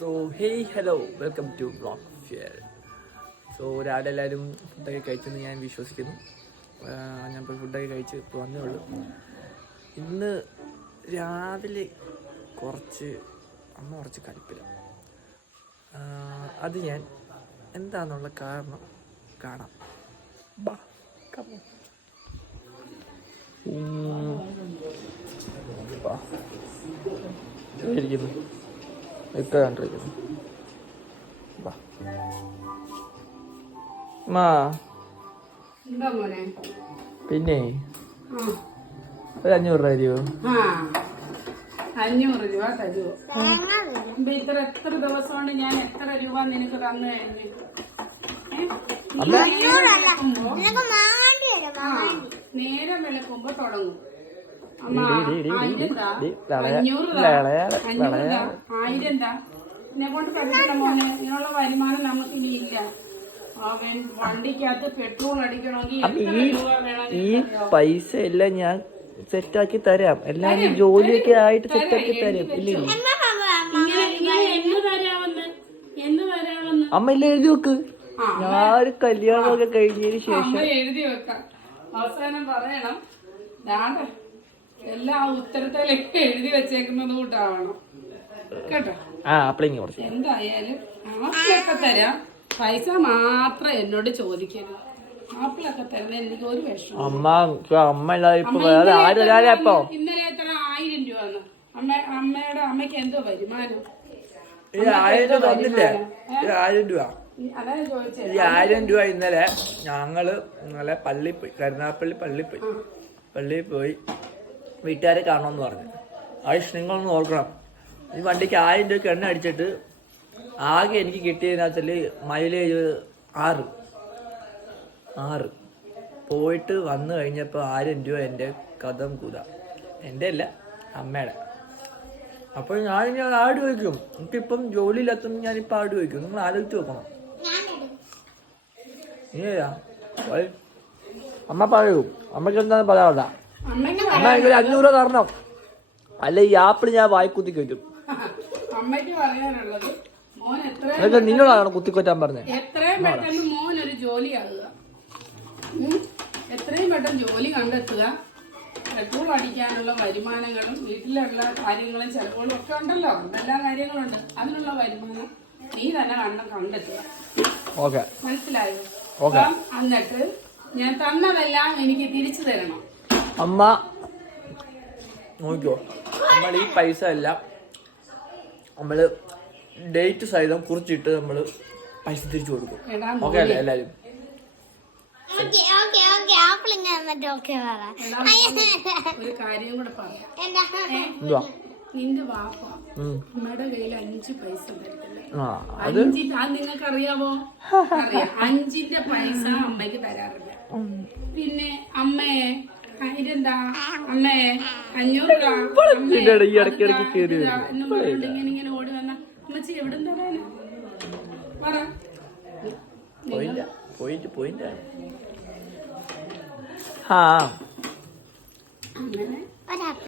So hey hello welcome to blog fear. So രാവിലെ എല്ലാവരും ഫുഡൊക്കെ കഴിച്ചെന്ന് ഞാൻ വിശ്വസിക്കുന്നു. ഞാൻ ഇപ്പോൾ ഫുഡൊക്കെ കഴിച്ച് ഇപ്പോൾ വന്നേ ഉള്ളൂ. ഇന്ന് രാവിലെ അമ്മ കുറച്ച് കലിപ്പില്ല. അത് ഞാൻ എന്താണെന്നുള്ള കാരണം കാണാം. ബാ ഇരിക്കുന്നു ഇക്ക കണ്ടിരിക്കുന്നു. പിന്നെ ഒരു 500 രൂപ തരുമോ? 500 രൂപ തരുമോ? എത്ര ദിവസമാണ് ഞാൻ എത്ര രൂപ നിനക്ക് തന്നു കഴിഞ്ഞു? നേരം വിളക്കുമ്പോ തുടങ്ങും. അമ്മ 1000 എന്നെ കൊണ്ട് പഠിക്കണ മോനെ. ഇതിനുള്ള വരുമാനം നമുക്ക് ഇനി ഇല്ല. വണ്ടിക്കകത്ത് പെട്രോൾ അടിക്കണമെങ്കിൽ ഈ പൈസ എല്ലാം ഞാൻ സെറ്റാക്കി തരാം. എല്ലാം ജോലിയൊക്കെ ആയിട്ട് സെറ്റാക്കി തരാം. ഇല്ല അമ്മ ഇല്ല എഴുതി വെക്ക്. ഞാൻ കല്യാണമൊക്കെ കഴിഞ്ഞതിന് ശേഷം എഴുതി വെക്കാം. അവസാനം പറയണം എല്ലാ ഉത്തരത്തിലൊക്കെ എഴുതി വെച്ചേക്കുന്നത് കൂട്ടാവണം കേട്ടോ. എന്തായാലും ആപ്പിളൊക്കെ തരാം. പൈസ മാത്രം എന്നോട് ചോദിക്കരുത്. ആപ്പിളൊക്കെ തരുന്ന എനിക്ക് ഒരു വിഷമം. ഇന്നലെ എത്ര 1000 രൂപ അമ്മയ്ക്ക് എന്തോ വരുമാനം? 1000 രൂപ. അതാണ് ചോദിച്ചത്. 1000 രൂപ ഇന്നലെ ഞങ്ങള് പള്ളിയിൽ പോയി, കരുനാഗപ്പള്ളി പള്ളിയിൽ പോയി വീട്ടുകാരെ കാണണമെന്ന് പറഞ്ഞു. ആയുഷ് നിങ്ങളൊന്ന് ഓർക്കണം, ഈ വണ്ടിക്ക് 1000 രൂപയ്ക്ക് എണ്ണ അടിച്ചിട്ട് ആകെ എനിക്ക് കിട്ടിയതിനകത്തിൽ മൈലേജ് 6 പോയിട്ട് വന്നു കഴിഞ്ഞപ്പോൾ 1000 രൂപ എൻ്റെ കഥം കൂത. എൻ്റെ അല്ല, അമ്മയുടെ. അപ്പോൾ ഞാനിങ്ങനെ ആട് വയ്ക്കും. എനിക്കിപ്പം ജോലിയില്ലാത്തപ്പോൾ ഞാനിപ്പോൾ ആട് വയ്ക്കും. നിങ്ങൾ ആലോചിച്ച് നോക്കണം. അമ്മ പറയൂ, അമ്മയ്ക്ക് എന്താന്ന് പറയാണ്ട. അമ്മ എനിക്ക് 500 രൂപ തരണം, അല്ല ഈ ആപ്പിൾ ഞാൻ വായിക്കുത്തി കയറ്റും. അമ്മയ്ക്ക് പറയാനുള്ളത്, നിന്നോടാണ് കുത്തിക്കൊറ്റാൻ പറഞ്ഞത്. എത്രയും പെട്ടെന്ന് മോൻ ഒരു ജോലിയാകുക, എത്രയും പെട്ടെന്ന് ജോലി കണ്ടെത്തുക. പെട്രോൾ അടിക്കാനുള്ള വരുമാനങ്ങളും വീട്ടിലുള്ള കാര്യങ്ങളും ചെലവുകളും ഒക്കെ ഉണ്ടല്ലോ, എല്ലാ കാര്യങ്ങളുണ്ട്. അതിനുള്ള വരുമാനം നീ തന്നെ കണ്ടെത്തുക. മനസ്സിലായോ? എന്നിട്ട് ഞാൻ തന്നതെല്ലാം എനിക്ക് തിരിച്ചു തരണം. അമ്മ നോക്കിയോ, നമ്മൾ ഈ പൈസ എല്ലാം നമ്മള് ഡേറ്റ് സഹിതം കുറിച്ചിട്ട് നമ്മള് പൈസ തിരിച്ചു കൊടുക്കും. ഓക്കെ അല്ലേ എല്ലാരും? ഒരു കാര്യം കൂടെ പറയാം. നിന്റെ വാപ്പ അമ്മയുടെ കയ്യിൽ 5 പൈസ തരത്തില്ല. അത് നിങ്ങൾക്ക് അറിയാമോ? അറിയാം. 5ന്റെ പൈസ അമ്മയ്ക്ക് തരാറില്ല. പിന്നെ അമ്മയെ ഇതെന്താ അമ്മേ 500 എന്ന് പറഞ്ഞിട്ട് ഇങ്ങനെ ഓടി വന്ന അമ്മച്ചി എവിടെ തരാനാ? പോയിന്റ് അങ്ങനെ